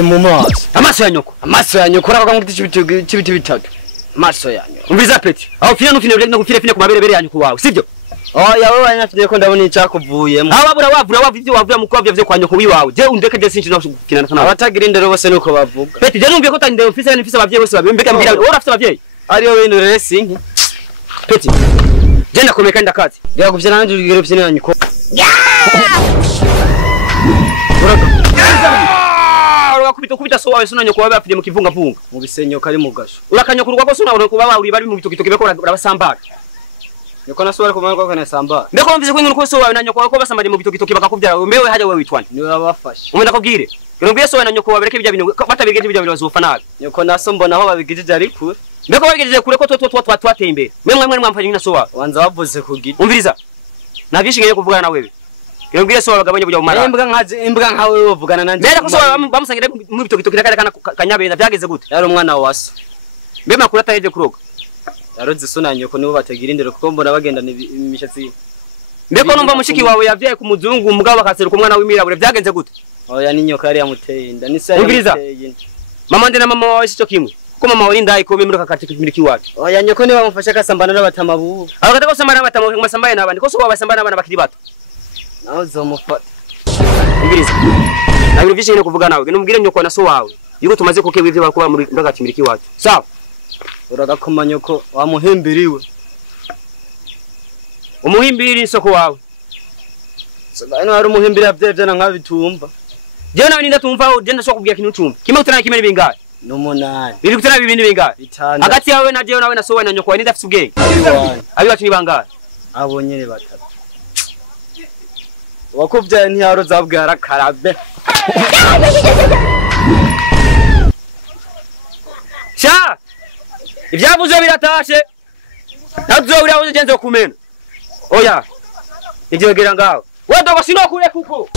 mu maso. Amaso ya nyoko. Amaso ya nyoko uravuga ngo ibiti bitatu. Amaso ya nyoko. Umviza peti. Aho fina nufine no gufire fine ku mabere ya nyoko wawe, sivyo? Yawe banyafite ko ndabona icakuvuyemo. Ababura wavura ivyo wavuye mu kwavye vyo kwa nyoko wiwawe. Je undeke je sinchi no gufina na. Abatagira indero bose nuko bavuga. Peti je numviye ko tandero mfise abavyeyi bose babiri mbega mbira ora afite abavyeyi. Ariyo wintu racing. Peti. Je ndakomeka ndakazi. Ndakuvye nanje urigero vyine ya nyoko. Kubita so wawe suna nyoko wawe afide mu kivunga vunga mu bisenyo kari mu gasho urakanyokurwa ko suna kuba bari bari mu bitokitoke beko urabasambara nyoko naso bari kumara ko kana sambara mbeko mvise ko inkuru ko so wawe na nyoko ko basambara mu bitokitoke bakakuvyara mbewe haje wewe witwani ni babafashe umwe ndakubwire rero mbiye so wawe na nyoko wawe bereke bijya bintu batabigeje bijya bintu bazofa nabi nyoko naso mbona aho babigije ari kure mbeko babigeje kure ko twateye imbere mwe mwamfanye na so wawe wanza bavuze kugita umviriza navyishingeye kuvugana na wewe rero mbiye so wawe gabanye bujya mu mara imbwa nkawe wovugana nanje mbere ko so wawe bamusangire mu bitokitoke nakare kanyabeza byageze gute yari umwana wase mbe makuru atayeje kuroga yaroze suna nyoko nibo batagira indero kuko mbona bagendana imishatsi mbeko numva mushiki wawe yavyaye ku muzungu umugabo bakaseruka umwana w'imirabure byagenze gute oya ni nyoka yari yamuteye inda ni se mama ndena mama wawe sico kimwe ko mama wawe ndai ko bimurika kati kimiliki wacu oya nyoko ni bamufasha kasambana n'abatama bubu abakata ko sambana n'abatama masambaye n'abandi ko so babasambana n'abana bakiri bato naho zomufata ingiriza nabiro vyishine kuvuga nawe numubwire nyoko na so wawe yuko tumaze kuke wivyo bakuba muri ndaga kimiliki wacu sawa uragakoma nyoko wamuhimbiriwe umuhimbiri soko wawe ino hari umuhimbiri yavyevye na nkabitumba je nawe ninda tumva je ndashobora kubwira kintu tumva kimwe kutana kimwe bingahe n'umunani biri kutana bibindi bingahe bitanu hagati yawe na je nawe na so wawe na nyoko wawe ndafise ubwenge abi bacu ni bangahe abo nyene batatu wakuvyaye ntiyaro zabwara karabe sha ivyavuze biratashe nazo urabuze genze kumena oya igiogera ngaho wedogo sinokure kuko